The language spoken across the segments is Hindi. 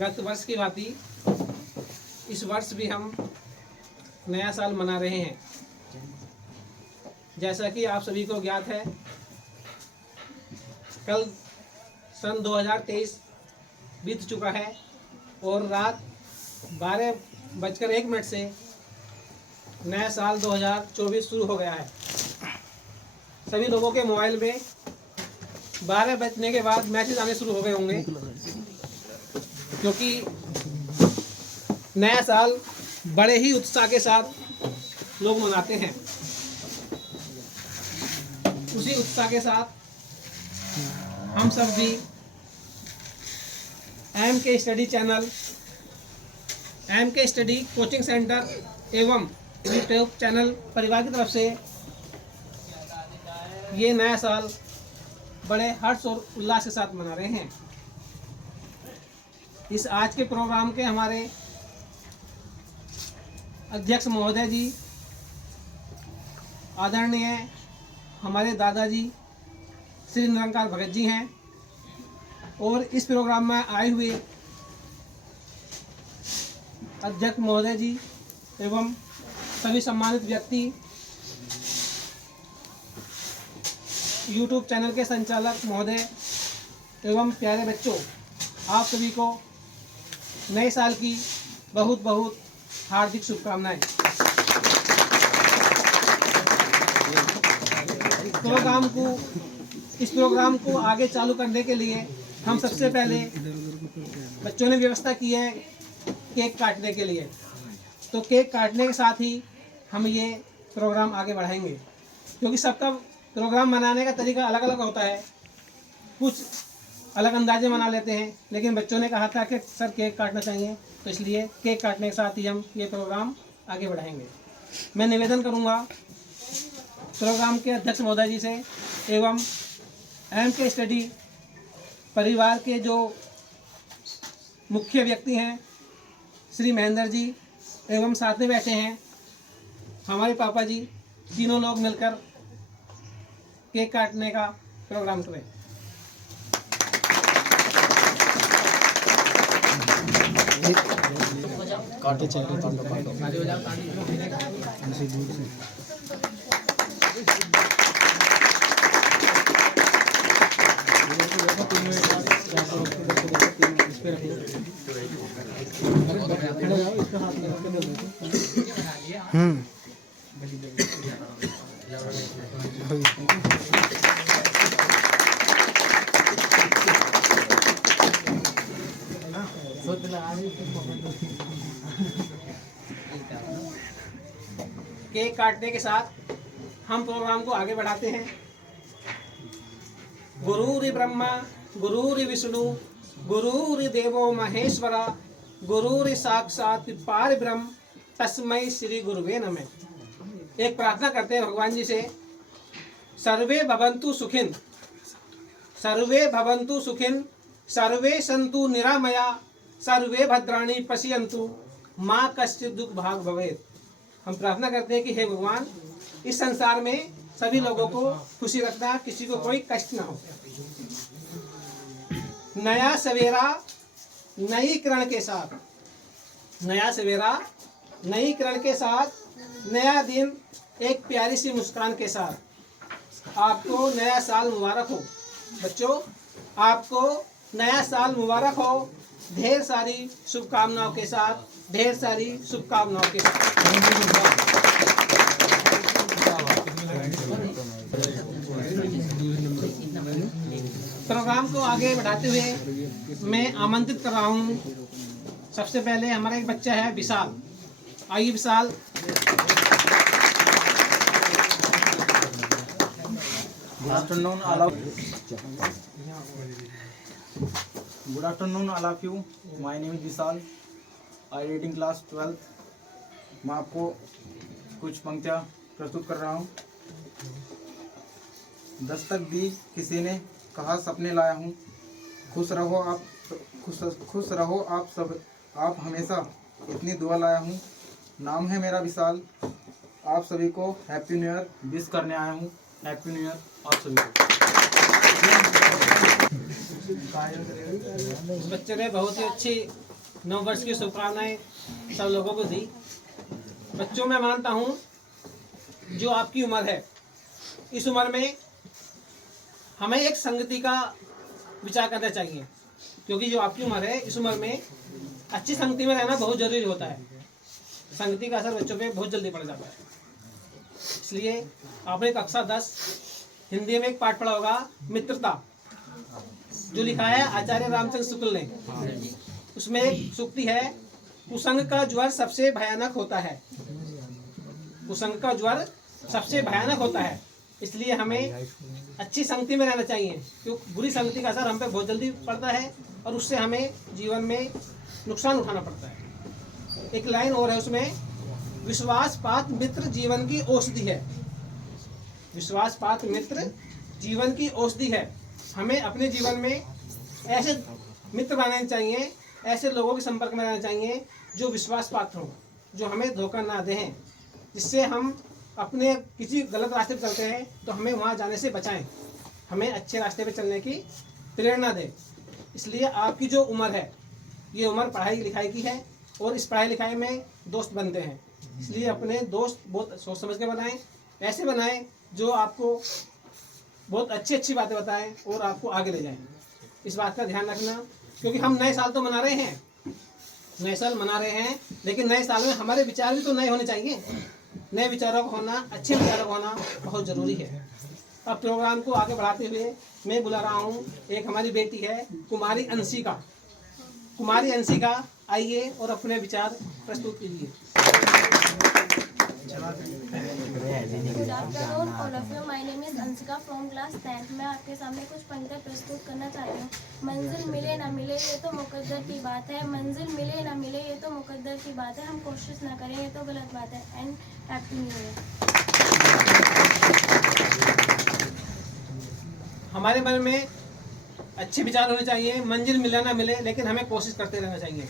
गत वर्ष की भांति इस वर्ष भी हम नया साल मना रहे हैं। जैसा कि आप सभी को ज्ञात है, कल सन 2023 बीत चुका है और रात 12:01 से नया साल 2024 शुरू हो गया है। सभी लोगों के मोबाइल में 12 बजने के बाद मैसेज आने शुरू हो गए होंगे, क्योंकि नया साल बड़े ही उत्साह के साथ लोग मनाते हैं। उसी उत्साह के साथ हम सब भी MK study channel, MK study coaching centre एवं यूट्यूब चैनल परिवार की तरफ से ये नया साल बड़े हर्ष और उल्लास के साथ मना रहे हैं। इस आज के प्रोग्राम के हमारे अध्यक्ष महोदय जी, आदरणीय हमारे दादाजी श्री निरंकार भगत जी हैं, और इस प्रोग्राम में आए हुए अध्यक्ष महोदय जी एवं सभी सम्मानित व्यक्ति, यूट्यूब चैनल के संचालक महोदय एवं प्यारे बच्चों, आप सभी को नए साल की बहुत बहुत हार्दिक शुभकामनाएं। इस प्रोग्राम को आगे चालू करने के लिए हम सबसे पहले बच्चों ने व्यवस्था की है केक काटने के लिए। तो केक काटने के साथ ही हम ये प्रोग्राम आगे बढ़ाएंगे, क्योंकि सबका प्रोग्राम मनाने का तरीका अलग अलग होता है। कुछ अलग अंदाजे मना लेते हैं, लेकिन बच्चों ने कहा था कि सर केक काटना चाहिए, तो इसलिए केक काटने के साथ ही हम ये प्रोग्राम आगे बढ़ाएंगे। मैं निवेदन करूंगा प्रोग्राम के अध्यक्ष महोदय जी से एवं MK स्टडी परिवार के जो मुख्य व्यक्ति हैं श्री महेंद्र जी एवं साथ में बैठे हैं हमारे पापा जी, तीनों लोग मिलकर केक काटने का प्रोग्राम करें। काटे चले केक काटने के साथ हम प्रोग्राम को आगे बढ़ाते हैं। गुरुरि ब्रह्मा गुरुरि विष्णु गुरुरि देवो महेश्वरा गुरुरि साक्षात् परब्रह्म तस्मै श्री गुरुवे नमः। एक प्रार्थना करते हैं भगवान जी से। सर्वे भवन्तु सुखिन, सर्वे भवन्तु सुखिन, सर्वे सन्तु निरामया, सर्वे भद्राणि पश्यन्तु, माँ कश्चित् दुःख भाग् भवेत्। हम प्रार्थना करते हैं कि हे भगवान, इस संसार में सभी लोगों को खुशी रखना, किसी को कोई कष्ट ना हो। नया सवेरा नई किरण के साथ, नया सवेरा नई किरण के साथ, नया दिन एक प्यारी सी मुस्कान के साथ आपको नया साल मुबारक हो। बच्चों, आपको नया साल मुबारक हो। ढेर सारी शुभकामनाओं के साथ, ढेर सारी शुभकामनाओं के साथ। प्रोग्राम को आगे बढ़ाते हुए मैं आमंत्रित कर रहा हूँ, सबसे पहले हमारा एक बच्चा है विशाल। आइए विशाल। Good afternoon all of you. My name is Vishal. I read in class 12th. मैं आपको कुछ पंक्तियाँ प्रस्तुत कर रहा हूँ। दस्तक दी किसी ने, कहा सपने लाया हूँ। खुश रहो आप सब, आप हमेशा, इतनी दुआ लाया हूँ। नाम है मेरा विशाल। आप सभी को हैप्पी न्यू ईयर विश करने आया हूँ। हैप्पी न्यू ईयर आप सभी को। उस बच्चे ने बहुत ही अच्छी 9 वर्ष की शुभकामनाएं सब लोगों को दी। बच्चों, मैं मानता हूं जो आपकी उम्र है, इस उम्र में हमें एक संगति का विचार करना चाहिए, क्योंकि जो आपकी उम्र है इस उम्र में अच्छी संगति में रहना बहुत जरूरी होता है। संगति का असर बच्चों पे बहुत जल्दी पड़ जाता है। इसलिए आपने कक्षा 10 हिंदी में एक पाठ पढ़ा होगा, मित्रता, जो लिखा है आचार्य रामचंद्र शुक्ल ने। उसमें एक सूक्ति है, कुसंग का ज्वर सबसे भयानक होता है। कुसंग का ज्वर सबसे भयानक होता है। इसलिए हमें अच्छी संगति में रहना चाहिए, क्योंकि बुरी संगति का असर हम पे बहुत जल्दी पड़ता है और उससे हमें जीवन में नुकसान उठाना पड़ता है। एक लाइन और है उसमें, विश्वासपात मित्र जीवन की औषधि है। विश्वासपात मित्र जीवन की औषधि है। हमें अपने जीवन में ऐसे मित्र बनाने चाहिए, ऐसे लोगों के संपर्क में रहना चाहिए जो विश्वास पात्र हों, जो हमें धोखा ना दें, जिससे हम अपने किसी गलत रास्ते पर चलते हैं तो हमें वहाँ जाने से बचाएं, हमें अच्छे रास्ते पर चलने की प्रेरणा दें। इसलिए आपकी जो उम्र है, ये उम्र पढ़ाई लिखाई की है और इस पढ़ाई लिखाई में दोस्त बनते हैं। इसलिए अपने दोस्त बहुत सोच समझ के बनाएं, ऐसे बनाएं जो आपको बहुत अच्छी अच्छी बातें बताएं और आपको आगे ले जाएं। इस बात का ध्यान रखना, क्योंकि हम नए साल तो मना रहे हैं, नए साल मना रहे हैं, लेकिन नए साल में हमारे विचार भी तो नए होने चाहिए। नए विचारों का होना, अच्छे विचारों का होना बहुत ज़रूरी है। अब प्रोग्राम को आगे बढ़ाते हुए मैं बुला रहा हूँ, एक हमारी बेटी है कुमारी अंशिका। कुमारी अंशिका, आइए और अपने विचार प्रस्तुत कीजिए। Good afternoon all of you, my name is Anshika from class 10th। मैं आपके सामने कुछ पंक्तियाँ प्रस्तुत करना चाहती हूँ। मंजिल मिले ना मिले ये तो मुकद्दर की बात है, मंजिल मिले ना मिले ये तो मुकद्दर की बात है, हम कोशिश ना करें ये तो गलत बात है। And happy new year. हमारे मन में अच्छे विचार होने चाहिए, मंजिल मिले ना मिले लेकिन हमें कोशिश करते रहना चाहिए।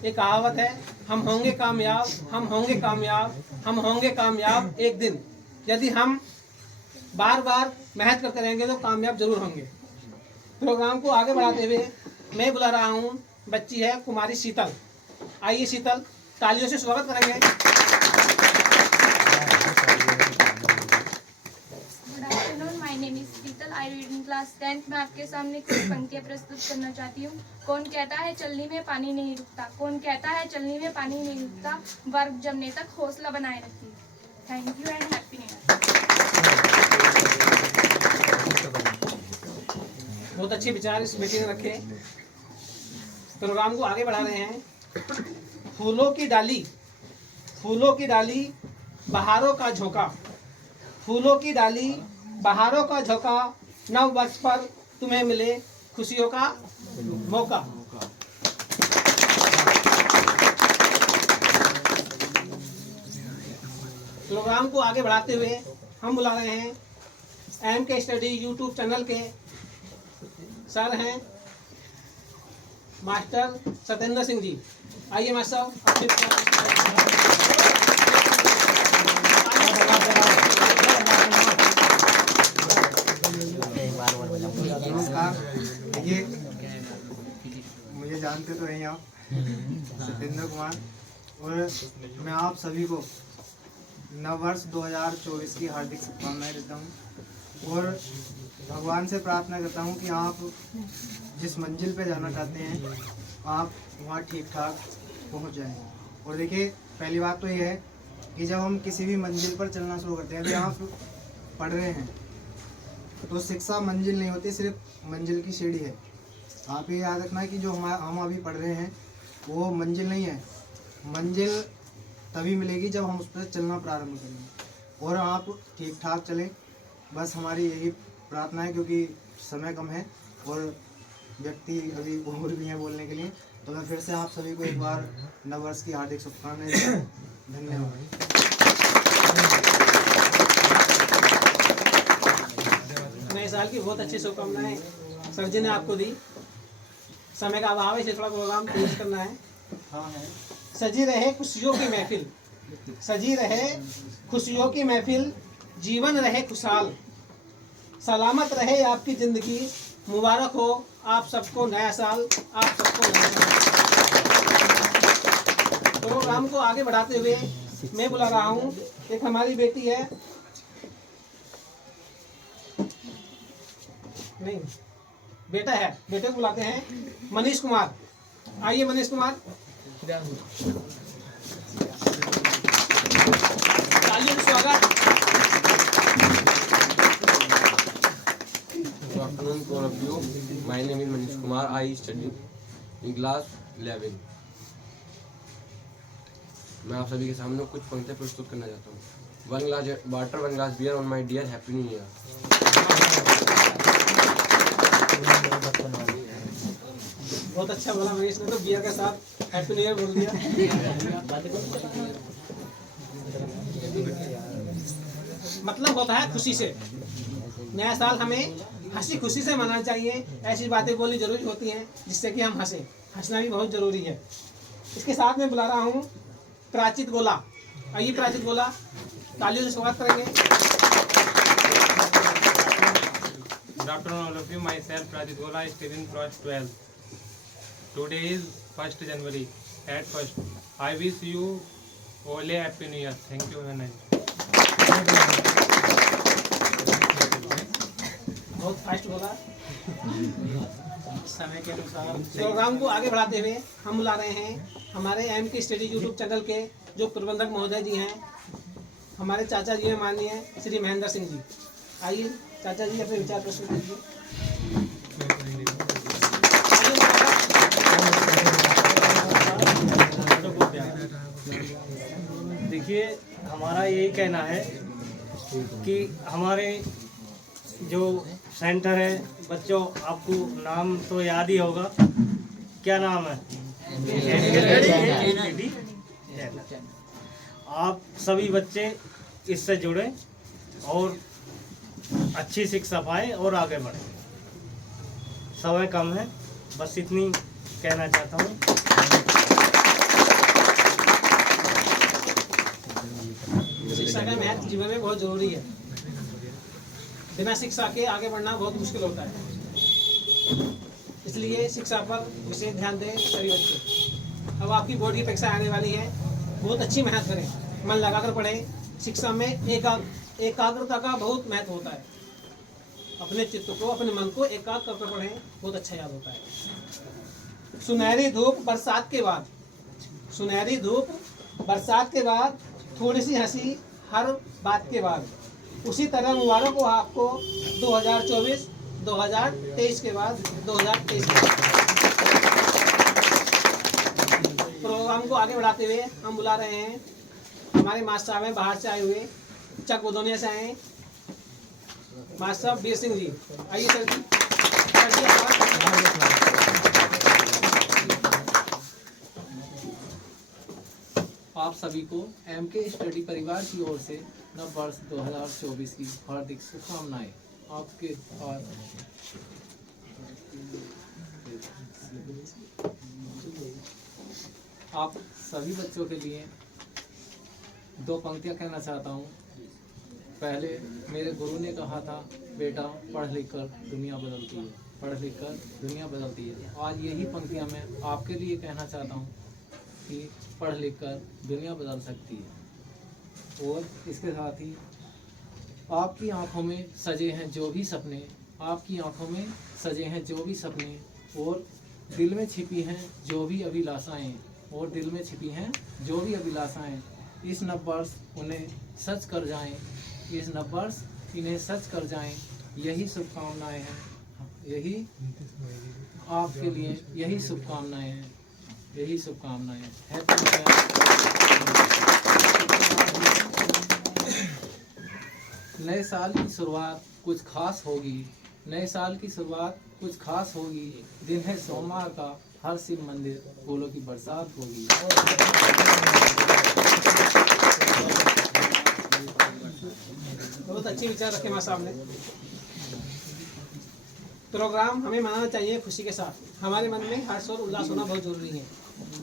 एक कहावत है, हम होंगे कामयाब, हम होंगे कामयाब, हम होंगे कामयाब एक दिन। यदि हम बार बार मेहनत करते रहेंगे तो कामयाब जरूर होंगे। प्रोग्राम को आगे बढ़ाते हुए मैं बुला रहा हूँ, बच्ची है कुमारी शीतल। आइए शीतल, तालियों से स्वागत करेंगे। Good afternoon, my name is Sheetal, I read in class 10th। मैं आपके सामने कुछ पंक्तियाँ प्रस्तुत करना चाहती हूँ। कौन कहता है चलनी में पानी नहीं रुकता, कौन कहता है चलनी में पानी नहीं रुकता, वर्ग जमने तक हौसला बनाए रखती। Thank you and happy new year. बहुत अच्छे विचार इस बेटी ने रखे। प्रोग्राम को आगे बढ़ा रहे हैं। फूलों की डाली, फूलों की डाली, बहारों का झोंका, फूलों की डाली, बहारों का झोंका, नव वर्ष पर तुम्हें मिले खुशियों का मौका। प्रोग्राम को आगे बढ़ाते हुए हम बुला रहे हैं MK स्टडी यूट्यूब चैनल के सर हैं मास्टर सत्येंद्र सिंह जी। आइए मास्टर साहब। नमस्कार। देखिए, मुझे जानते तो हैं आप, सत्येंद्र कुमार, और मैं आप सभी को नववर्ष 2024 की हार्दिक शुभकामनाएं देता हूं और भगवान से प्रार्थना करता हूं कि आप जिस मंजिल पे जाना चाहते हैं आप वहां ठीक ठाक पहुंच जाएं। और देखिए, पहली बात तो ये है कि जब हम किसी भी मंजिल पर चलना शुरू करते हैं, अभी आप पढ़ रहे हैं तो शिक्षा मंजिल नहीं होती, सिर्फ मंजिल की सीढ़ी है। आप ये याद रखना है कि जो हम अभी पढ़ रहे हैं वो मंजिल नहीं है। मंजिल तभी मिलेगी जब हम उस पर चलना प्रारंभ करेंगे और आप ठीक ठाक चलें, बस हमारी यही प्रार्थना है, क्योंकि समय कम है और व्यक्ति अभी और भी हैं बोलने के लिए। तो मैं फिर से आप सभी को एक बार नववर्ष की हार्दिक शुभकामनाएं देता हूं। धन्यवाद। नए साल की बहुत अच्छी शुभकामनाएं सर जी ने आपको दी। समय का अभाव है इसलिए थोड़ा प्रोग्राम क्लोज करना है। हाँ है। सजी रहे खुशियों की महफिल, सजी रहे खुशियों की महफिल, जीवन रहे खुशहाल, सलामत रहे आपकी ज़िंदगी, मुबारक हो आप सबको नया साल, आप सबको नया साल। प्रोग्राम को आगे बढ़ाते हुए मैं बुला रहा हूँ, एक हमारी बेटी है, नहीं बेटा है, बेटे को बुलाते हैं मनीष कुमार। आइए मनीष कुमार, तालियों से स्वागत। Good afternoon to all of you. My name is Manish Kumar. I study in class 11. मैं आप सभी के सामने कुछ पंक्तियाँ प्रस्तुत करना चाहता हूँ। One glass water, one glass beer on my dear happy new year. बहुत अच्छा बोला मनीष ने, तो बियर के साथ हैप्पी न्यू ईयर बोल दिया। मतलब होता है खुशी से, नया साल हमें हंसी खुशी से मनाना चाहिए। ऐसी बातें बोलनी जरूरी होती हैं जिससे कि हम हंसें, हंसना भी बहुत जरूरी है। इसके साथ में बुला रहा हूँ प्राचित गोला। आइए प्राचित गोला, तालियों से स्वागत करेंगे। Good afternoon all of you. Myself Prajit Gola, studying class 12. Today is 1st January. At first, I wish you all a happy new year. Thank you very much. बहुत फास्ट बोला। समय के अनुसार प्रोग्राम को आगे बढ़ाते हुए हम बुला रहे हैं हमारे एम के स्टडी यूट्यूब चैनल के जो प्रबंधक महोदय जी हैं, हमारे चाचा जी हैं माननीय श्री महेंद्र सिंह जी। आइए चाचा जी अपने विचार प्रस्तुत कीजिए। देखिए, हमारा यही कहना है कि हमारे जो सेंटर है, बच्चों आपको नाम तो याद ही होगा, क्या नाम है? आप सभी बच्चे इससे जुड़े और अच्छी शिक्षा पाएं और आगे बढ़ें। समय कम है, बस इतनी कहना चाहता हूँ। शिक्षा का महत्व जीवन में बहुत जरूरी है। बिना शिक्षा के आगे बढ़ना बहुत मुश्किल होता है, इसलिए शिक्षा पर विशेष ध्यान दें सभी बच्चे। अब आपकी बोर्ड की परीक्षा आने वाली है, बहुत अच्छी मेहनत करें, मन लगाकर पढ़ें। शिक्षा में एकाग्रता का बहुत महत्व होता है। अपने चित्त को, अपने मन को एकाग्र करके पढ़ें, बहुत अच्छा याद होता है। सुनहरी धूप बरसात के बाद, सुनहरी धूप बरसात के बाद, थोड़ी सी हंसी हर बात के बाद, उसी तरह मुबारक हो आपको 2024, 2023 के बाद, 2023 के बाद। प्रोग्राम को आगे बढ़ाते हुए हम बुला रहे हैं हमारे मास्टर साहब हैं बाहर से आए हुए, चक बुदोनिया से आए हैं मास्टर साहब वीर सिंह जी। आइए सर जी, आप सभी को एम के स्टडी परिवार की ओर से नव वर्ष 2024 की हार्दिक शुभकामनाएं। आपके और आप सभी बच्चों के लिए दो पंक्तियां कहना चाहता हूं। पहले मेरे गुरु ने कहा था, बेटा पढ़ लिख कर दुनिया बदलती है, पढ़ लिख कर दुनिया बदलती है। आज यही पंक्तियां मैं आपके लिए कहना चाहता हूं कि पढ़ लिख कर दुनिया बदल सकती है। और इसके साथ ही आपकी आंखों में सजे हैं जो भी सपने, आपकी आंखों में सजे हैं जो भी सपने, और दिल में छिपी हैं जो भी अभिलाषाएं, और दिल में छिपी हैं जो भी अभिलाषाएं। इस नववर्ष उन्हें सच कर जाएं, इस नववर्ष इन्हें सच कर जाएं, यही शुभकामनाएं हैं, यही आपके लिए यही शुभकामनाएं हैं, यही शुभकामनाएं हैं। Happy new year. नए साल की शुरुआत कुछ खास होगी, नए साल की शुरुआत कुछ खास होगी, दिन है सोमवार का, हर शिव मंदिर फूलों की बरसात होगी। बहुत अच्छे विचार रखे माँ साहब ने। प्रोग्राम हमें मनाना चाहिए खुशी के साथ। हमारे मन में हर्ष और उल्लास होना बहुत जरूरी है।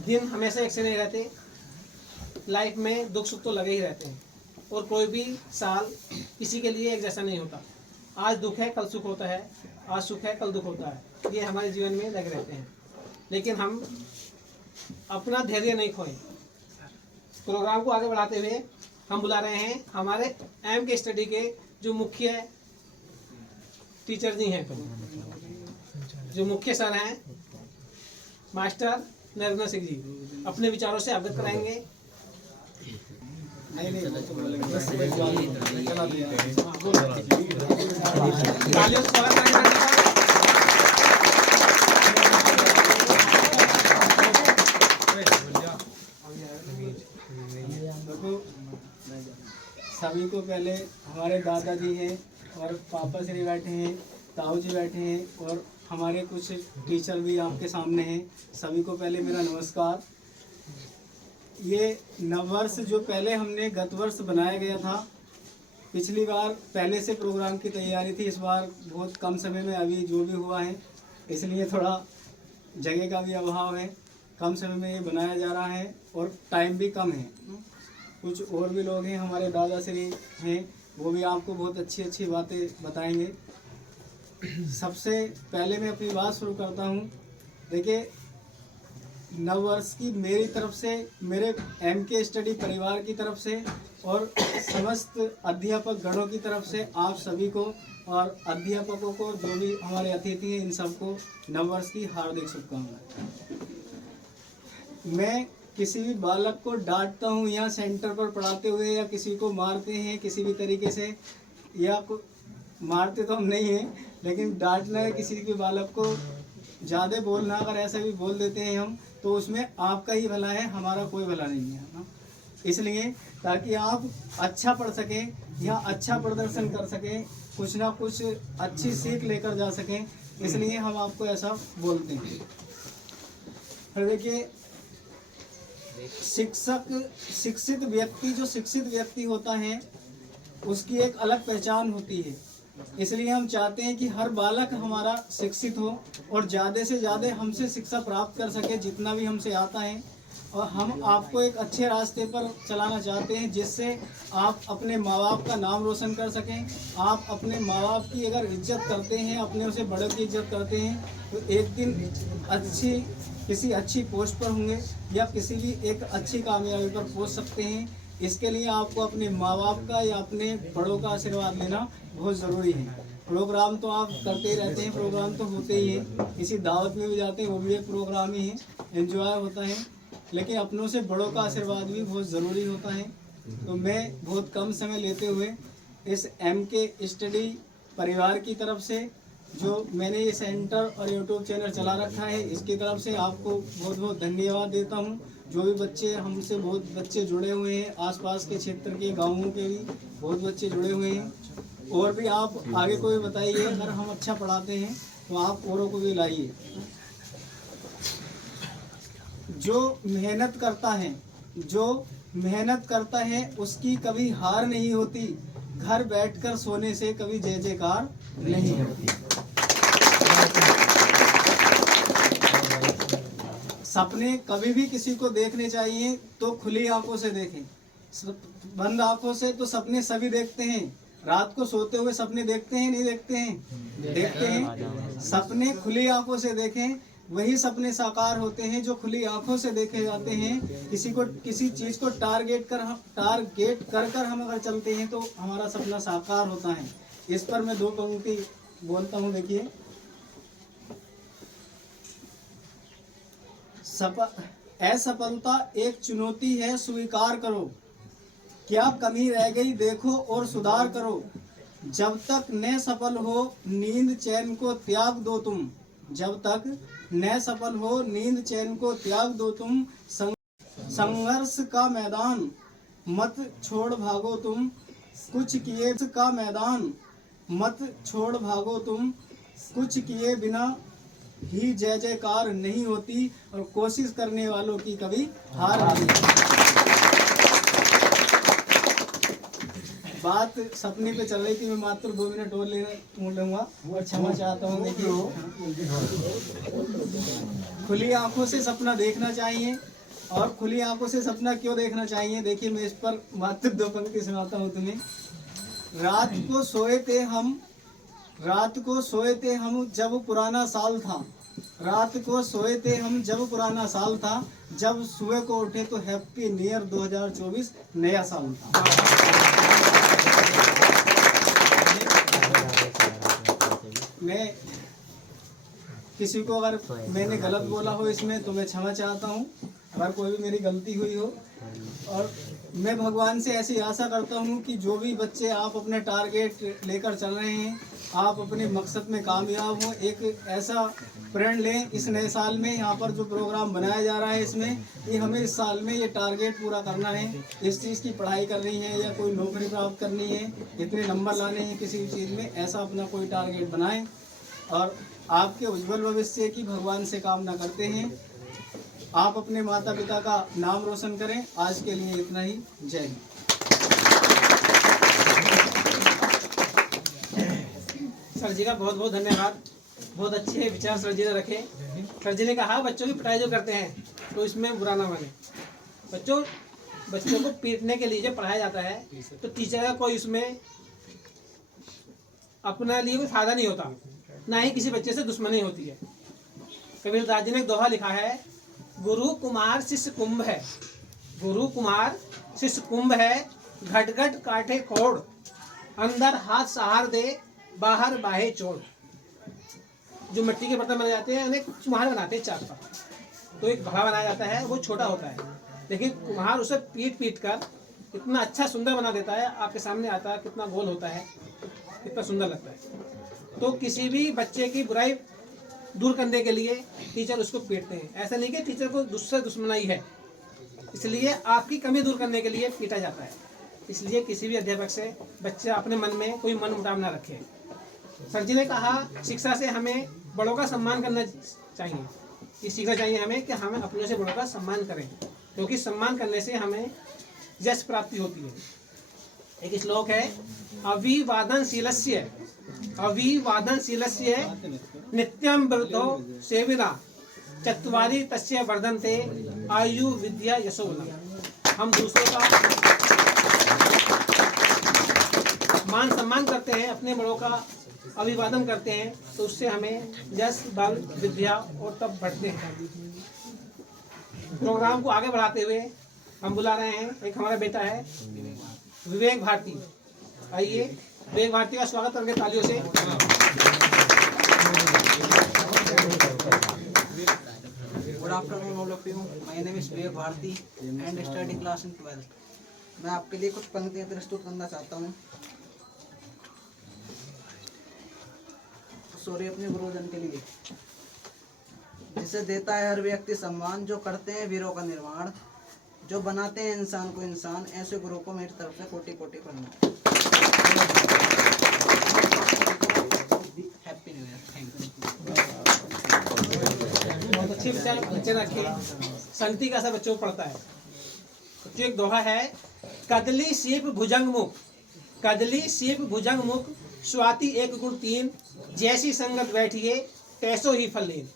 दिन हमेशा एक से नहीं रहते, लाइफ में दुख सुख तो लगे ही रहते हैं, और कोई भी साल किसी के लिए एक जैसा नहीं होता। आज दुख है कल सुख होता है, आज सुख है कल दुख होता है, ये हमारे जीवन में लगे रहते हैं। लेकिन हम अपना धैर्य नहीं खोए। प्रोग्राम को आगे बढ़ाते हुए हम बुला रहे हैं हमारे एम के स्टडी के जो मुख्य टीचर जी हैं, जो मुख्य सर हैं मास्टर नरेंद्र सिंह जी, अपने विचारों से अवगत कराएंगे। तालियों से स्वागत करेंगे। सभी को पहले हमारे दादाजी हैं और पापा श्री बैठे हैं, ताऊ जी बैठे हैं और हमारे कुछ टीचर भी आपके सामने हैं। सभी को पहले मेरा नमस्कार। ये नववर्ष जो पहले हमने गत वर्ष बनाया गया था, पिछली बार पहले से प्रोग्राम की तैयारी थी, इस बार बहुत कम समय में अभी जो भी हुआ है, इसलिए थोड़ा जगह का भी अभाव है, कम समय में ये बनाया जा रहा है और टाइम भी कम है। कुछ और भी लोग हैं, हमारे दादाश्री हैं, वो भी आपको बहुत अच्छी अच्छी बातें बताएंगे। सबसे पहले मैं अपनी बात शुरू करता हूँ। देखिए, नववर्ष की मेरी तरफ से, मेरे एम के स्टडी परिवार की तरफ से और समस्त अध्यापक गणों की तरफ से आप सभी को और अध्यापकों को, जो भी हमारे अतिथि हैं, इन सबको नववर्ष की हार्दिक शुभकामनाएं। मैं किसी भी बालक को डांटता हूँ यहाँ सेंटर पर पढ़ाते हुए, या किसी को मारते हैं किसी भी तरीके से, या मारते तो हम नहीं हैं, लेकिन डांटना है किसी भी बालक को, ज़्यादा बोलना, अगर ऐसा भी बोल देते हैं हम, तो उसमें आपका ही भला है, हमारा कोई भला नहीं है ना। इसलिए ताकि आप अच्छा पढ़ सकें या अच्छा प्रदर्शन कर सकें, कुछ ना कुछ अच्छी सीख लेकर जा सकें, इसलिए हम आपको ऐसा बोलते हैं। फिर देखिए, शिक्षित व्यक्ति, जो शिक्षित व्यक्ति होता है, उसकी एक अलग पहचान होती है। इसलिए हम चाहते हैं कि हर बालक हमारा शिक्षित हो और ज़्यादा से ज़्यादा हमसे शिक्षा प्राप्त कर सके, जितना भी हमसे आता है। और हम आपको एक अच्छे रास्ते पर चलाना चाहते हैं, जिससे आप अपने माँ बाप का नाम रोशन कर सकें। आप अपने माँ बाप की अगर इज्जत करते हैं, अपने उसे बड़ों की इज्जत करते हैं, तो एक दिन किसी अच्छी पोस्ट पर होंगे या किसी भी एक अच्छी कामयाबी पर पहुंच सकते हैं। इसके लिए आपको अपने माँ बाप का या अपने बड़ों का आशीर्वाद लेना बहुत ज़रूरी है। प्रोग्राम तो आप करते ही रहते हैं, प्रोग्राम तो होते ही हैं, किसी दावत में भी जाते हैं, वो भी एक प्रोग्राम ही है, एंजॉय होता है, लेकिन अपनों से बड़ों का आशीर्वाद भी बहुत ज़रूरी होता है। तो मैं बहुत कम समय लेते हुए इस एम के स्टडी परिवार की तरफ से, जो मैंने ये सेंटर और यूट्यूब चैनल चला रखा है, इसकी तरफ से आपको बहुत बहुत धन्यवाद देता हूँ। जो भी बच्चे हमसे, बहुत बच्चे जुड़े हुए हैं, आसपास के क्षेत्र के गाँवों के भी बहुत बच्चे जुड़े हुए हैं। और भी आप आगे को भी बताइए, अगर हम अच्छा पढ़ाते हैं तो आप औरों को भी लाइए। जो मेहनत करता है उसकी कभी हार नहीं होती, घर बैठकर सोने से कभी जय जयकार नहीं होती। सपने कभी भी किसी को देखने चाहिए तो खुली आंखों से देखें। बंद आंखों से तो सपने सभी देखते हैं। रात को सोते हुए सपने देखते हैं, नहीं देखते हैं? देखते हैं। सपने खुली आंखों से देखें, वही सपने साकार होते हैं जो खुली आंखों से देखे जाते हैं। किसी चीज को टारगेट कर हम अगर चलते हैं तो हमारा सपना साकार होता है। इस पर मैं 2 पंक्ति बोलता हूँ। देखिए, असफलता एक चुनौती है, स्वीकार करो, क्या कमी रह गई देखो और सुधार करो। जब तक न सफल हो नींद चैन को त्याग दो तुम, जब तक न सफल हो नींद चैन को त्याग दो तुम। संघर्ष का मैदान मत छोड़ भागो तुम, कुछ किए का मैदान मत छोड़ भागो तुम। कुछ किए बिना ही जय जयकार नहीं होती और कोशिश करने वालों की कभी हार नहीं। बात सपने पे चल रही थी, मैं मात्र 2 मिनट और लूँगा और क्षमा चाहता हूँ। देखिए, खुली आंखों से सपना देखना चाहिए। और खुली आंखों से सपना क्यों देखना चाहिए? देखिए, मैं इस पर मात्र 2 पंक्ति सुनाता हूँ तुम्हें। रात को सोए थे हम रात को सोए थे हम जब पुराना साल था, रात को सोए थे हम जब पुराना साल था, जब सुबह को उठे तो हैप्पी न्यू ईयर 2024 नया साल था। मैं किसी को अगर मैंने गलत बोला हो इसमें तो मैं क्षमा चाहता हूँ, अगर कोई भी मेरी गलती हुई हो। और मैं भगवान से ऐसी आशा करता हूँ कि जो भी बच्चे आप अपने टारगेट लेकर चल रहे हैं, आप अपने मकसद में कामयाब हो। एक ऐसा प्रण लें इस नए साल में, यहाँ पर जो प्रोग्राम बनाया जा रहा है इसमें, ये हमें इस साल में ये टारगेट पूरा करना है। इस चीज़ की पढ़ाई करनी है या कोई नौकरी प्राप्त करनी है, इतने नंबर लाने हैं किसी भी चीज़ में, ऐसा अपना कोई टारगेट बनाएं और आपके उज्जवल भविष्य की भगवान से कामना करते हैं। आप अपने माता पिता का नाम रोशन करें। आज के लिए इतना ही। जय हिंद। सर जी का बहुत बहुत धन्यवाद। बहुत अच्छे विचार सर जी ने रखे। सर जी ने कहा बच्चों की पिटाई जो करते हैं तो इसमें बुरा ना माने। बच्चों को पीटने के लिए जब पढ़ाया जाता है तो टीचर का कोई उसमें अपना लिए कोई फायदा नहीं होता, ना ही किसी बच्चे से दुश्मनी होती है। कबीरदास जी ने एक दोहा लिखा है, गुरु कुमार शिष्य कुंभ है, गुरु कुमार शिष्य कुंभ है, घट घट काटे खोड़, अंदर हाथ सहार दे बाहर बाहे चोड़। जो मिट्टी के बर्तन बनाए जाते हैं उन्हें कुम्हार बनाते हैं चार का, तो एक घड़ा बनाया जाता है, वो छोटा होता है, लेकिन कुम्हार उसे पीट पीट कर इतना अच्छा सुंदर बना देता है। आपके सामने आता है कितना गोल होता है, कितना सुंदर लगता है। तो किसी भी बच्चे की बुराई दूर करने के लिए टीचर उसको पीटते हैं। ऐसा नहीं कि टीचर को दूसरा दुश्मनाई है, इसलिए आपकी कमी दूर करने के लिए पीटा जाता है। इसलिए किसी भी अध्यापक से बच्चा अपने मन में कोई मन मुटाव ना रखे। सर जी ने कहा शिक्षा से हमें बड़ों का सम्मान करना चाहिए। ये सीखना चाहिए हमें कि हमें अपनों से बड़ों का सम्मान करें, क्योंकि सम्मान करने से हमें यश प्राप्ति होती है। एक श्लोक है, अविवादनशीलस्य नित्यं वृद्धो सेविना चत्वारि तस्य वर्धन्ते आयु विद्या यशो बलम्। हम दूसरों का मान सम्मान करते हैं, अपने बड़ों का अभिवादन करते हैं, तो उससे हमें यश बल विद्या और तब बढ़ते हैं। प्रोग्राम को आगे बढ़ाते हुए हम बुला रहे हैं, एक हमारा बेटा है विवेक भारती। आइए विवेक भारती का स्वागत करेंगे तालियों से। Good afternoon all of you, my name is Vivek Bharti and study class in 12th। मैं आपके लिए कुछ पंक्तियां प्रस्तुत करना चाहता हूँ। सॉरी अपने गुरुजन के लिए। जिसे देता है हर व्यक्ति सम्मान, जो करते हैं वीरों का निर्माण, जो बनाते हैं इंसान को इंसान, ऐसे गुरु को मेरी तरफ से कोटि कोटि प्रणाम। Happy new year. Thank you. बहुत अच्छे विचार बच्चे रखे। संगति का असर बच्चों को पड़ता है। बच्चों एक दोहा है, कदली सीप भुजंग मुख, कदली सीप भुजंग मुख, स्वाति एक गुण तीन, जैसी संगत बैठिए तैसो ही फल लेन।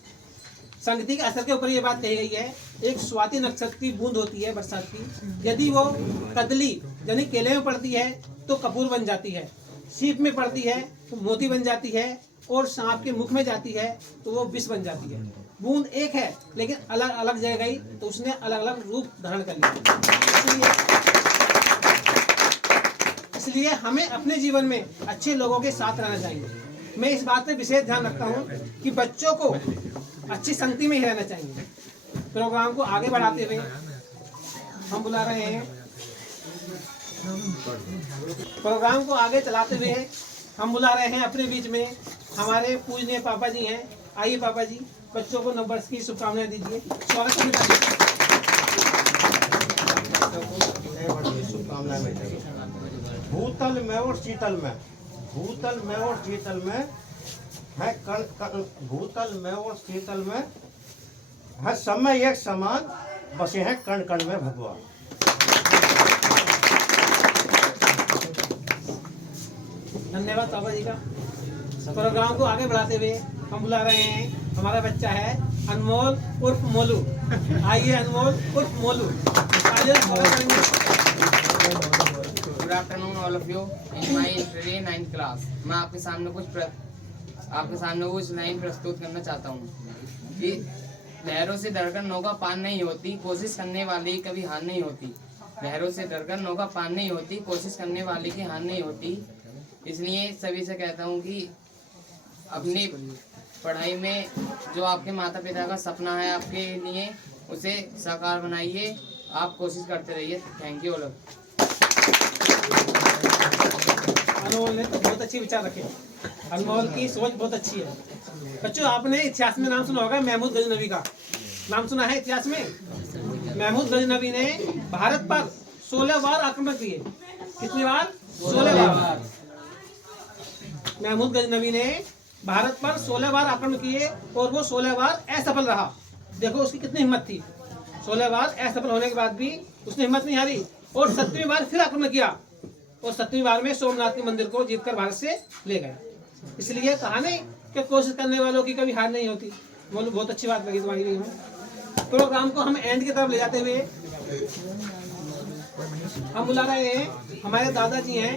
संगति के असर के ऊपर ये बात कही गई है। एक स्वाति नक्षत्र की बूंद होती है बरसात की, यदि वो कदली यानी केले में पड़ती है तो कपूर बन जाती है, सीप में पड़ती है तो मोती बन जाती है, और सांप के मुख में जाती है तो वो विष बन जाती है। बूंद एक है लेकिन अलग अलग जगह गई तो उसने अलग अलग रूप धारण कर लिया। इसलिए हमें अपने जीवन में अच्छे लोगों के साथ रहना चाहिए। मैं इस बात पे विशेष ध्यान रखता हूँ कि बच्चों को अच्छी संगति में ही रहना चाहिए। प्रोग्राम को आगे बढ़ाते हुए हम बुला रहे हैं, प्रोग्राम को आगे चलाते हुए हम बुला रहे हैं अपने बीच में हमारे पूजनीय पापा जी हैं। आइए पापा जी, बच्चों को नववर्ष की शुभकामनाएं दीजिए। स्वागत भूतल में और शीतल में, भूतल में और शीतल में है भूतल में और शीतल में है समय एक समान, बसे हैं कण कण में भगवान। धन्यवाद पापा जी का। प्रोग्राम को आगे बढ़ाते हुए हम बुला रहे हैं, हमारा बच्चा है अनमोल उर्फ मोलू। आइए अनमोल उर्फ Molu. Good afternoon all of you in my history 9th class. मैं आपके सामने कुछ आपके सामने वो लाइन प्रस्तुत करना चाहता हूँ कि लहरों से डरकर नौका पार नहीं होती, कोशिश करने वाली कभी हार नहीं होती। लहरों से डरकर नौका पार नहीं होती, कोशिश करने वाली की हार नहीं होती। इसलिए सभी से कहता हूँ कि अपनी पढ़ाई में जो आपके माता पिता का सपना है आपके लिए, उसे साकार बनाइए। आप कोशिश करते रहिए। Thank you. अनमोल ने तो बहुत अच्छे विचार रखे। अनमोल की सोच बहुत अच्छी है। बच्चों, आपने इतिहास में नाम सुना होगा महमूद गजनवी का। नाम सुना है इतिहास में? महमूद गजनवी ने भारत पर 16 बार आक्रमण किए। कितनी बार? 16 बार। महमूद गजनवी ने भारत पर 16 बार आक्रमण किए और वो 16 बार असफल रहा। देखो उसकी कितनी हिम्मत थी। 16 बार असफल होने के बाद भी उसने हिम्मत नहीं हारी और 7वीं बार फिर आक्रमण किया और 7वीं बार में सोमनाथ के मंदिर को जीतकर भारत से ले गए। इसलिए कहा नहीं कि कोशिश करने वालों की कभी हार नहीं होती। बोलो, बहुत अच्छी बात लगी तुम्हारी। प्रोग्राम को हम एंड की तरफ ले जाते हुए हम बुला रहे हैं, हमारे दादाजी हैं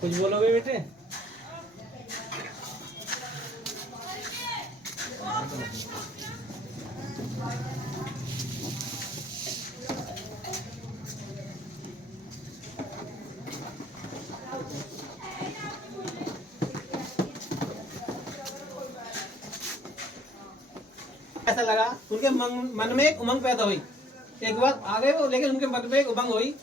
कुछ बोलोगे बेटे? ऐसा लगा उनके मन में एक उमंग पैदा हुई। एक बार आ गए वो, लेकिन उनके मन में एक उमंग हुई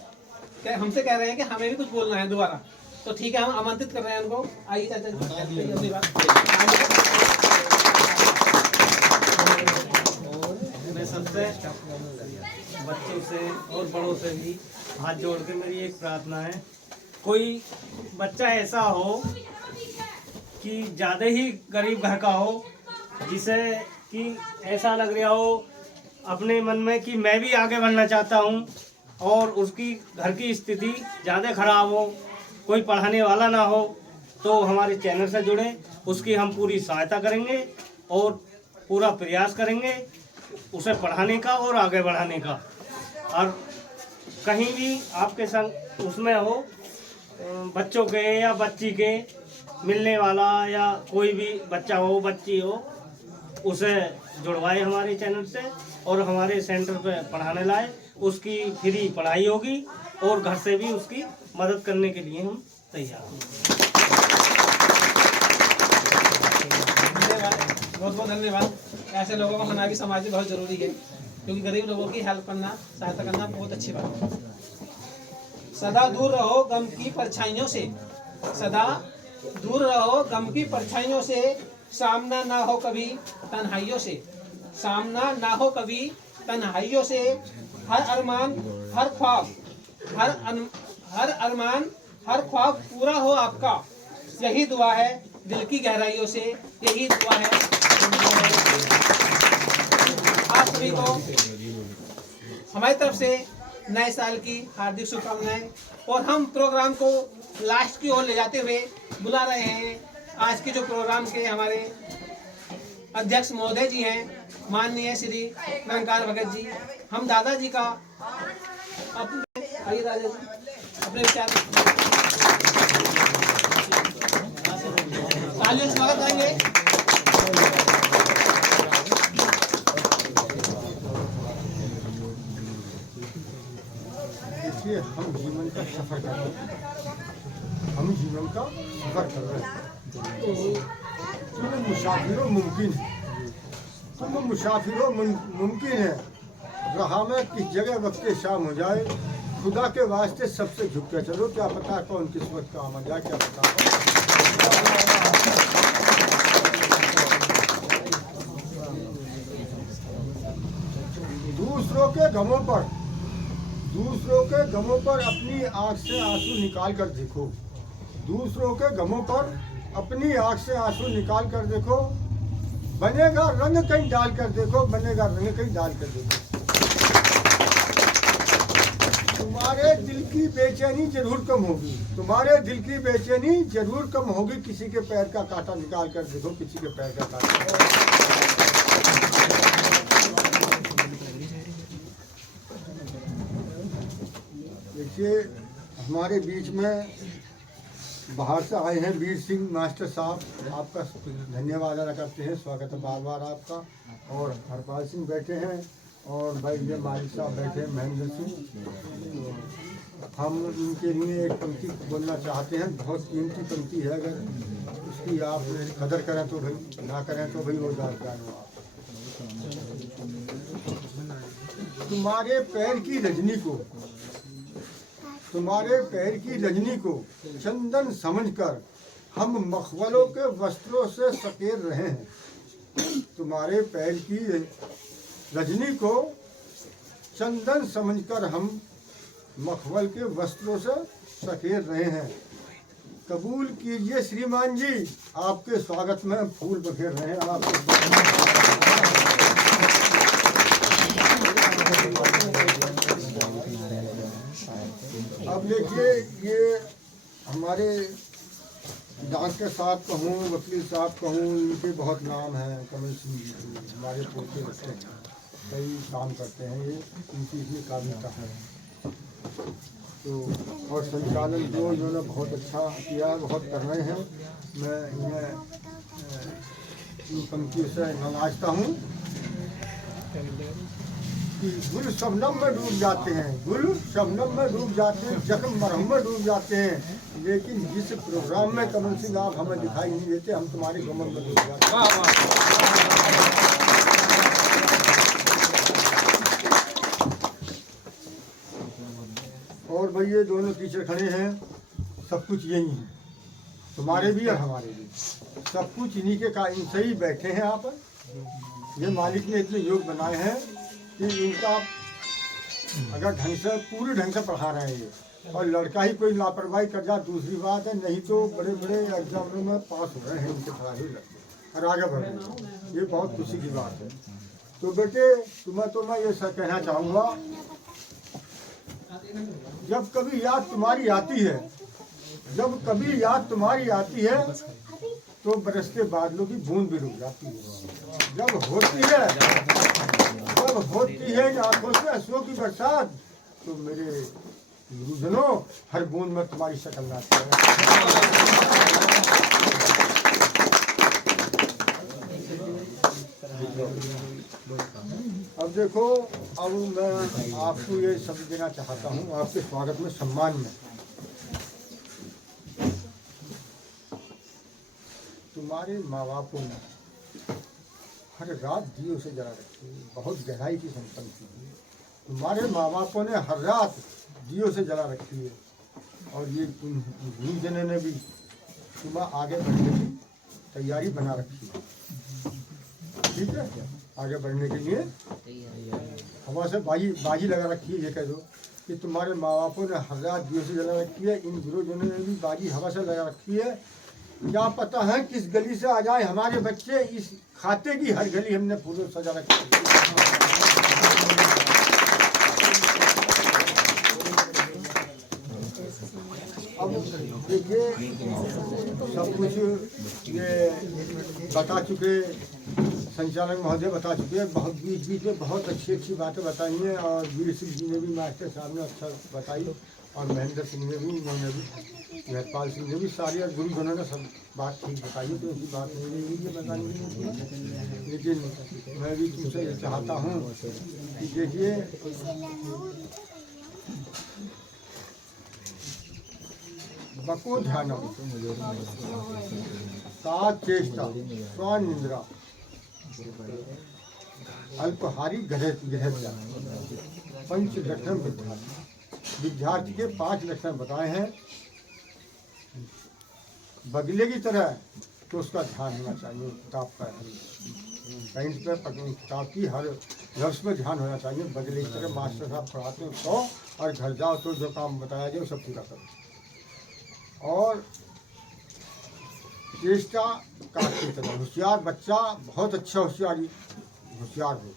कि हमसे कह रहे हैं कि हमें भी कुछ बोलना है दोबारा। तो ठीक है, हम आमंत्रित कर रहे हैं उनको। आइए चाचा जी, अपनी बात। मैं सबसे बच्चों से और बड़ों से भी हाथ जोड़ के मेरी एक प्रार्थना है, कोई बच्चा ऐसा हो कि ज़्यादा ही गरीब घर का हो, जिसे कि ऐसा लग रहा हो अपने मन में कि मैं भी आगे बढ़ना चाहता हूँ और उसकी घर की स्थिति ज़्यादा खराब हो, कोई पढ़ाने वाला ना हो, तो हमारे चैनल से जुड़ें। उसकी हम पूरी सहायता करेंगे और पूरा प्रयास करेंगे उसे पढ़ाने का और आगे बढ़ाने का। और कहीं भी आपके संग उसमें हो बच्चों के या बच्ची के मिलने वाला या कोई भी बच्चा हो बच्ची हो, उसे जुड़वाए हमारे चैनल से और हमारे सेंटर पे पढ़ाने लाए। उसकी फ्री पढ़ाई होगी और घर से भी उसकी मदद करने के लिए हम तैयार हैं। बहुत बहुत धन्यवाद। ऐसे लोगों को होना भी समाज में बहुत जरूरी है, क्योंकि गरीब लोगों की हेल्प करना, सहायता करना बहुत अच्छी बात है। सदा दूर रहो गम की परछाइयों से, सदा दूर रहो गम की परछाइयों से, सामना ना हो कभी तन्हाइयों से, सामना ना हो कभी तन्हाइयों से। हर अरमान हर ख्वाब हर अरमान हर ख्वाब पूरा हो आपका, यही दुआ है दिल की गहराइयों से, यही दुआ है। आप सभी को हमारी तरफ से नए साल की हार्दिक शुभकामनाएं। और हम प्रोग्राम को लास्ट की ओर ले जाते हुए बुला रहे हैं आज के जो प्रोग्राम के हमारे अध्यक्ष महोदय जी हैं, माननीय श्री निरंकार भगत जी। हम दादाजी का आइए दादा जी अपने विचार तालियों से स्वागत करेंगे। देखिए, हम जीवन का सफर कर रहे हैं, हम जीवन का सफर कर रहे हैं। तुम मुसाफिरों मुमकिन है, तुम मुसाफिरों मुमकिन है। रहा में किस जगह वक्त शाम हो जाए, खुदा के वास्ते सबसे झुक के चलो, क्या पता कौन किस वक्त काम आ जाए, क्या पता। दूसरों के गमों पर अपनी आंख से आंसू निकाल कर देखो, दूसरों के गमों पर अपनी आंख से आंसू निकाल कर देखो, बनेगा रंग कहीं डाल कर देखो, बनेगा रंग कहीं डाल कर देखो। तुम्हारे दिल की बेचैनी जरूर कम होगी, तुम्हारे दिल की बेचैनी जरूर कम होगी। किसी के पैर का कांटा निकाल कर देखो, किसी के पैर का कांटा। देखिए हमारे बीच में बाहर से आए हैं वीर सिंह मास्टर साहब, आपका धन्यवाद अदा करते हैं, स्वागत है बार बार आपका। और हरपाल सिंह बैठे हैं और भाई ये मालिक साहब बैठे हैं महेंद्र सिंह। हम इनके लिए एक पंक्ति बोलना चाहते हैं, बहुत कीमती पंक्ति है, अगर उसकी आप कदर करें तो भाई, ना करें तो भाई वो जानो आप। तुम्हारे पैर की रजनी को, तुम्हारे पैर की रजनी को चंदन समझकर हम मखमलों के वस्त्रों से सकेर रहे हैं। तुम्हारे पैर की रजनी को चंदन समझकर हम मखमल के वस्त्रों से सकेर रहे हैं। कबूल कीजिए श्रीमान जी, आपके स्वागत में फूल बखेर रहे हैं। अब देखिए ये हमारे डॉक्टर साहब कहूँ, वकील साहब कहूँ, इनके बहुत नाम हैं। कमल सिंह जी हमारे पोते रखते हैं, कई काम करते हैं, ये इनकी भी काबिलियत है। तो और संचालन जो इन्होंने बहुत अच्छा किया, बहुत कर रहे हैं। मैं इन्हें इन पंक्तियों से नवाजता हूँ कि गुल शबनम में डूब जाते हैं, गुल शबनम में डूब जाते हैं, जख्म मरहम में डूब जाते हैं, लेकिन जिस प्रोग्राम में कमल सिंह आप हमें दिखाई नहीं देते, हम तुम्हारे गमन में डूब जाते हैं। और भाई ये दोनों टीचर खड़े हैं, सब कुछ यही है, तुम्हारे भी और हमारे भी, सब कुछ इन्हीं के का इनसे ही बैठे हैं यहाँ पर। ये मालिक ने इतने योग बनाए हैं कि इनका अगर ढंग से पूरे ढंग से पढ़ा रहे हैं ये, और लड़का ही कोई लापरवाही कर जाए दूसरी बात है, नहीं तो बड़े बड़े एग्जामों में पास हो रहे हैं इनके पढ़ाई लड़के और आगे बढ़ रहे हैं, ये बहुत खुशी की बात है। तो बेटे तुम्हें तो मैं ये कहना चाहूँगा, जब कभी याद तुम्हारी आती है, जब कभी याद तुम्हारी आती है तो बरसते बादलों की बूंद भी रुक जाती है। जब होती है आंखों से आंसुओं की बरसात, तो मेरे गुरुजनों हर बूंद में तुम्हारी शक्ल आती है। अब देखो, अब मैं आपको ये शब्द देना चाहता हूँ आपके स्वागत में, सम्मान में। तुम्हारे माँ बापों ने हर रात दियों से जला रखी है, बहुत गहराई की संपन्न की है। तुम्हारे माँ बापों ने हर रात दियों से जला रखी है, और ये गुरुजनों ने भी तुम्हें आगे बढ़ने की तैयारी बना रखी है। ठीक है, आगे बढ़ने के लिए हवा से बाजी लगा रखी है। ये कह दो कि तुम्हारे माँ बापों ने हर रात दियों से जला रखी है, इन गुरुजनों ने भी बाजी हवा से लगा रखी है। क्या पता है किस गली से आ जाए हमारे बच्चे, इस खाते की हर गली हमने फूलों सजा रखी है। अब देखिए सब कुछ ये बता चुके, संचालक महोदय बता चुके हैं, बहुत बीच बीच में बहुत अच्छी अच्छी बातें बताई हैं, और वीर सिंह जी ने भी, मास्टर साहब ने अच्छा बताई, और महेंद्र सिंह ने भी, इन्होंने भी, हरपाल सिंह ने भी, सारे गुरुजनों ने सब बात ठीक बताई। तो ऐसी बात नहीं है ये बतानी नहीं, लेकिन मैं भी तुमसे ये चाहता हूँ कि देखिए बको ध्यानम का चेष्टा स्वान निंद्रा अल्पहारी गृहत्या पंच लक्षण विद्यार्थी के 5 लक्षण बताए हैं। बगले की तरह तो उसका ध्यान होना चाहिए, किताब का पेंट पे किताब की हर लफ्ज़ में ध्यान होना चाहिए। बगले की तरह मास्टर साहब पढ़ाते हैं सो, और घर जाओ तो जो काम बताया जाए सब पूरा करो। और चेष्टा काटते तरह होशियार बच्चा बहुत अच्छा होशियार हो,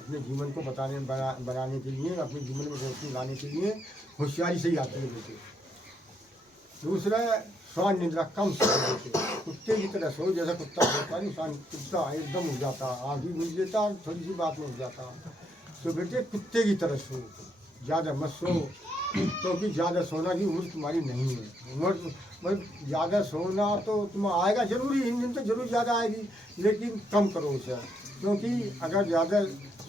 अपने जीवन को बनाने के लिए, अपने जीवन में रोशनी लाने के लिए होशियारी से ही आती है बेटे। दूसरा स्वान निद्रा कम सो बेटे, कुत्ते की तरह सो, जैसा कुत्ता सोता है इंसान, कुत्ता एकदम उठ जाता, आँख भी बुझ लेता, थोड़ी सी बात में उठ जाता। तो बेटे कुत्ते की तरह सो, ज़्यादा मत सो, क्योंकि ज़्यादा सोना की उम्र तुम्हारी नहीं है। उम्र मतलब ज़्यादा सोना तो तुम आएगा जरूरी, इन दिन तो जरूर ज़्यादा आएगी, लेकिन कम करो उसे, क्योंकि अगर ज़्यादा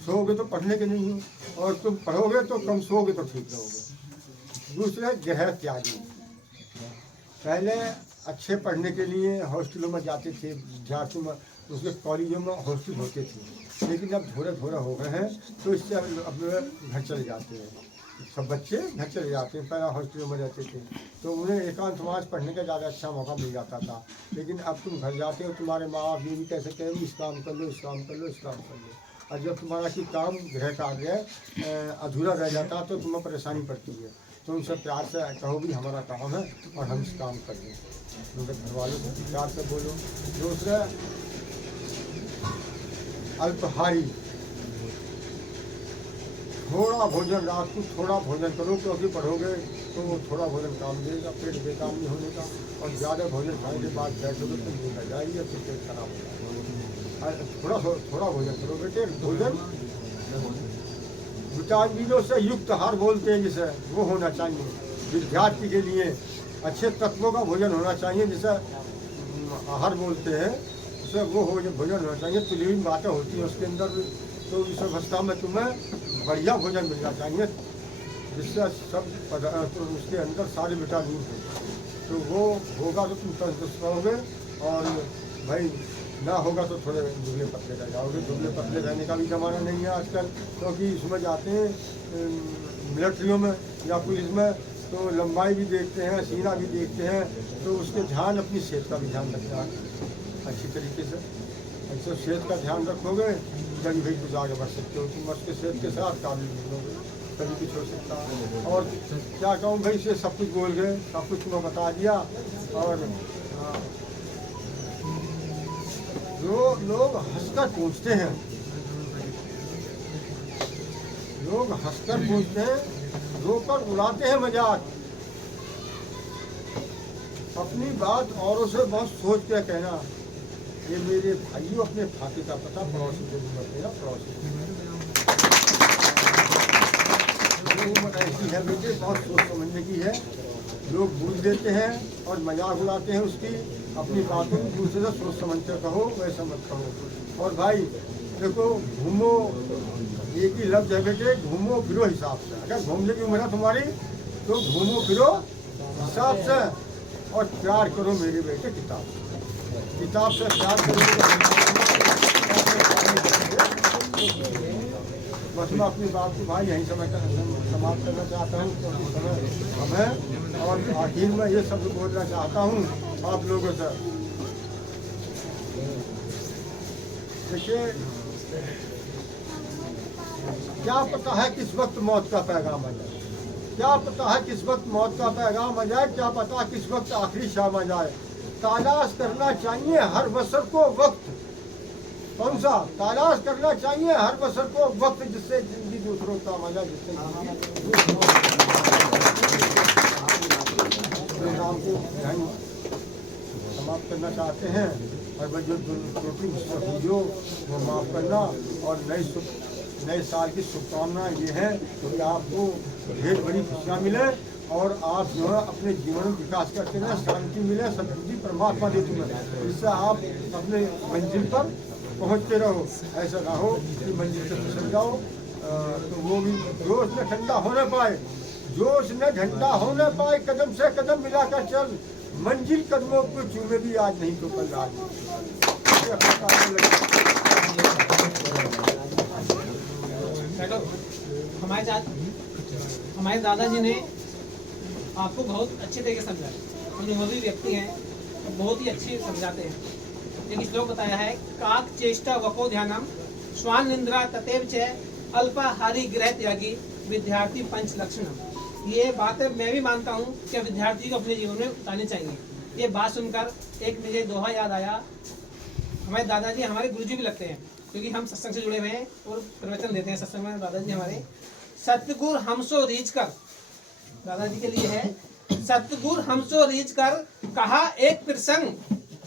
सोओगे तो पढ़ने के नहीं हो, और तुम पढ़ोगे तो कम सोओगे तो ठीक रहोगे। दूसरा ग्रह त्यागी, पहले अच्छे पढ़ने के लिए हॉस्टलों में जाते थे विद्यार्थी में, उसके कॉलेजों में हॉस्टल होते थे, लेकिन अब थोड़े थोड़े हो गए हैं तो इससे अब घर चले जाते हैं, सब बच्चे घर चले जाते हैं। पहले हॉस्टलों में रहते थे तो उन्हें एकांतवास पढ़ने का ज़्यादा अच्छा मौका मिल जाता था, लेकिन अब तुम घर जाते हो, तुम्हारे माँ बाप ये भी कैसे कहेंगे इस काम कर लो, इस काम कर लो, इस काम कर लो, और जब तुम्हारा कि काम ग्रह का आगे अधूरा रह जाता तो तुम्हें परेशानी पड़ती है। तो उनसे प्यार से कहो भी हमारा काम है और हम इस काम कर लें, उनके घर वालों से प्यार से बोलो। दूसरा अल्पहारी, थोड़ा भोजन, रात को थोड़ा भोजन करो, क्योंकि पढ़ोगे तो थोड़ा भोजन काम देगा, पेट बेकार नहीं होने का, और ज़्यादा भोजन खाने के बाद बैठोगे तो नींद आ जाएगी, फिर पेट खराब हो जाएगा। थोड़ा भोजन करो बेटे। भोजन विटामिनों से युक्त आहार बोलते हैं जिसे, वो होना चाहिए विद्यार्थी के लिए। अच्छे तत्वों का भोजन होना चाहिए जिसे आहार बोलते हैं, उसे वो भोजन होना चाहिए। तुलनीय बातें होती हैं उसके अंदर, तो इस अवस्था में तुम्हें बढ़िया भोजन मिलना चाहिए जिससे सब तो उसके अंदर सारे विटामिन हो, तो वो होगा तो तुम तंदुरुस्त रहोगे। और भाई ना होगा तो थोड़े दुबले पतले रह जाओगे। दुबले पतले रहने का भी ज़माना नहीं है आजकल, क्योंकि इसमें जाते हैं मिलिट्रियों में या पुलिस में तो लंबाई भी देखते हैं, सीना भी देखते हैं, तो उसके ध्यान अपनी सेहत का भी ध्यान रखना है अच्छी तरीके से। ऐसे सेहत का ध्यान रखोगे तभी भाई कुछ आगे बढ़ सकते हो। तुम उसके सेहत के साथ काबिल मिलोगे कभी कुछ हो सकता है। और क्या कहूँ भाई, से सब कुछ बोल गए, सब कुछ तुम्हें बता दिया। और जो लोग हंसकर पूछते हैं, लोग हंसकर पूछते हैं, रोकर उड़ाते हैं मजाक, अपनी बात औरों से बहुत सोच के कहना। ये मेरे भाइयों अपने फाके का पता पड़ोसी को भी बताया, पड़ोसी उम्र ऐसी है बेटे, बहुत सोच समझने की है। लोग भूल देते हैं और मजाक उड़ाते हैं उसकी। अपनी बातों को दूसरे से सोच समझ कर कहो, वैसा मत कहो। और भाई देखो, घूमो, एक ही लफ्ज है बेटे, घूमो फिरो हिसाब से। अगर घूमने की उम्र है तुम्हारी तो घूमो फिरो हिसाब से, और प्यार करो मेरे बेटे किताब से। किताब से प्यार करो। बस मैं अपनी बात को भाई यहीं समाप्त करना चाहता हूँ, क्योंकि समय हमें, और आखिर में ये शब्द बोलना चाहता हूँ आप लोगों से। देखिए, क्या पता है किस वक्त मौत का पैगाम आ जाए, क्या पता है किस वक्त मौत का पैगाम आ जाए, क्या पता किस वक्त आखिरी शाम आ जाए। तलाश करना चाहिए हर बसर को वक्त, कौन सा तलाश करना चाहिए हर बसर को वक्त, जिससे जिंदगी दूसरों का मजा, जिससे प्रोग्राम को समाप्त करना चाहते हैं। और वह जो त्रुटि हुई हो वो माफ़ करना, और नए साल की शुभकामनाएं ये है कि आपको ढेर बड़ी खुशियाँ मिले, और आप जो है अपने जीवन में विकास करते रहें, शांति मिले, समृद्धि परमात्मा दे तुम्हें, जिससे आप अपने मंजिल पर पहुँचते रहो। ऐसा ना हो कि मंजिल से फिसल जाओ। तो वो भी जोश में ठंडा होने पाए, जोश में ठंडा होने पाए, कदम से कदम मिलाकर चल, मंजिल कदमों को चूमे भी आज नहीं तो कल आज। हमारे दादाजी ने आपको बहुत अच्छे तरीके से समझाया, अनुभवी व्यक्ति हैं, बहुत ही अच्छे समझाते हैं। एक श्लोक बताया है, काक चेष्टा वको ध्यानम स्वान निंद्रा ततेव च अल्पाहारी ग्रह त्यागी विद्यार्थी पंच लक्षणम। ये बातें मैं भी मानता हूँ कि विद्यार्थी को अपने जीवन में उतारनी चाहिए। ये बात सुनकर एक मुझे दोहा याद आया। हमारे दादाजी हमारे गुरुजी भी लगते हैं, क्योंकि हम सत्संग से जुड़े हुए हैं और प्रवचन देते हैं सत्संग में। दादाजी हमारे, सतगुर हमसो रीझ कर दादाजी के लिए है। सतगुर हमसो रीच कर कहा एक प्रसंग,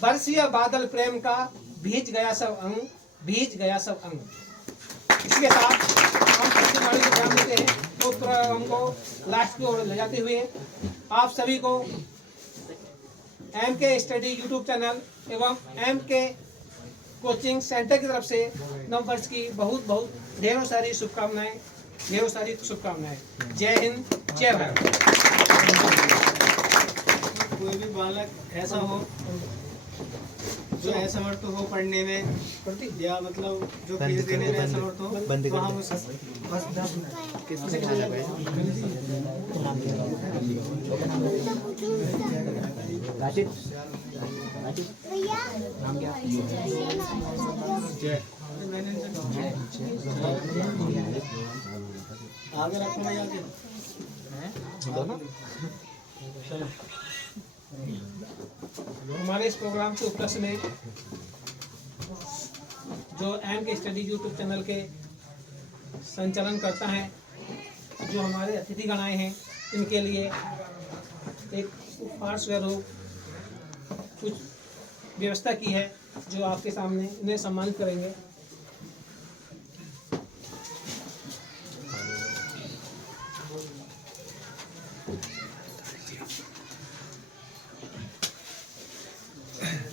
बरसिया बादल प्रेम का भीज गया सब अंग, भीज गया सब अंग। इसके साथ हम सबसे बड़ी एग्जाम लेते हैं तो प्रोग्राम को लास्ट की ओर ले जाते हुए आप सभी को MK स्टडी यूट्यूब चैनल एवं MK कोचिंग सेंटर की तरफ से नववर्ष की बहुत बहुत ढेरों सारी शुभकामनाएं, ढेरों सारी शुभकामनाएं। जय हिंद, जय भारत। कोई भी बालक ऐसा हो जो असमर्थ हो पढ़ने में या मतलब जो फीस देने में असमर्थ हो, तो हम उस आगे रखो भैया आगे। हमारे इस प्रोग्राम के उपलक्ष्य में जो MK स्टडी यूट्यूब चैनल के संचालन करता है, जो हमारे अतिथिगण आए हैं, इनके लिए एक उपहार स्वरूप कुछ व्यवस्था की है जो आपके सामने इन्हें सम्मानित करेंगे।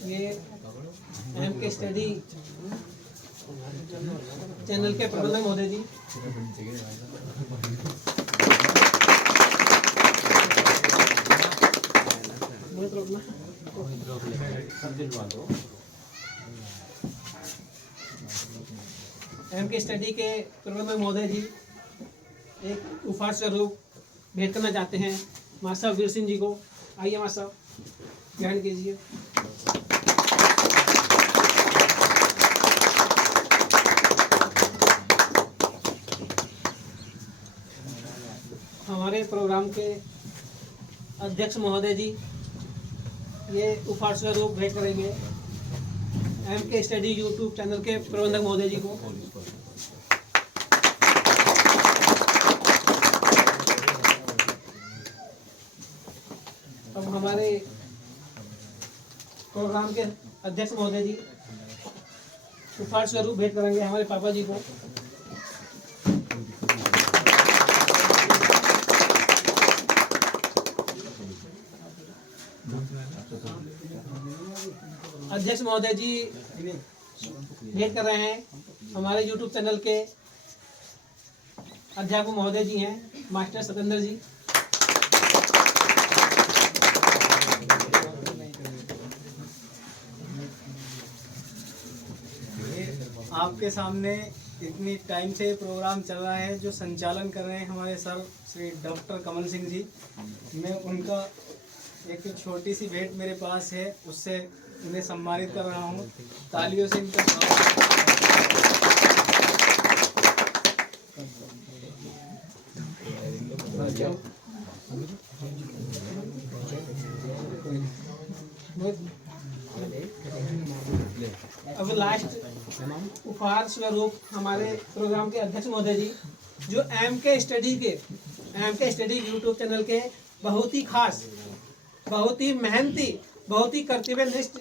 ये MK स्टडी चैनल के प्रबंधक महोदय जी, MK स्टडी के प्रबंधक महोदय जी एक उपहार स्वरूप भेंट करना चाहते हैं मास्टर साहब वीर सिंह जी को। आइए मास्टर साहब ग्रहण कीजिए। हमारे प्रोग्राम के अध्यक्ष महोदय जी ये उपहार स्वरूप भेंट करेंगे MK स्टडी यूट्यूब चैनल के प्रबंधक महोदय जी को। अब हमारे प्रोग्राम के अध्यक्ष महोदय जी उपहार स्वरूप भेंट करेंगे हमारे पापा जी को। अध्यक्ष महोदय जी भेंट कर रहे हैं हमारे YouTube चैनल के अध्यापक महोदय जी हैं मास्टर सतेंद्र जी। आपके सामने इतनी टाइम से प्रोग्राम चल रहा है, जो संचालन कर रहे हैं हमारे सर श्री डॉक्टर कमल सिंह जी। मैं उनका एक छोटी सी भेंट मेरे पास है, उससे उन्हें सम्मानित कर रहा हूँ। तालियों से इनका अब लास्ट उपहार स्वरूप हमारे प्रोग्राम के अध्यक्ष महोदय जी जो MK स्टडी यूट्यूब चैनल के बहुत ही खास, बहुत ही मेहनती, बहुत ही कर्तव्यनिष्ठ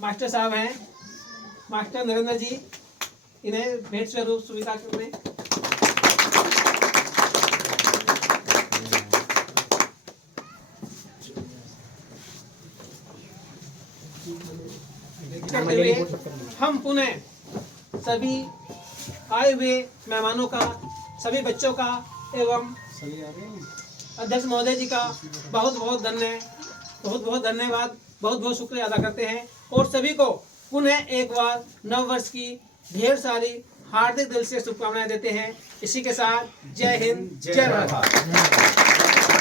मास्टर साहब हैं मास्टर नरेंद्र जी। इन्हें भेंट स्वरूप स्वीकार करने करते हुए हम पुनः सभी आए हुए मेहमानों का, सभी बच्चों का एवं अध्यक्ष महोदय जी का बहुत बहुत धन्यवाद, बहुत बहुत शुक्रिया अदा करते हैं और सभी को पुनः एक बार नव वर्ष की ढेर सारी हार्दिक दिल से शुभकामनाएं देते हैं। इसी के साथ जय हिंद, जय भारत।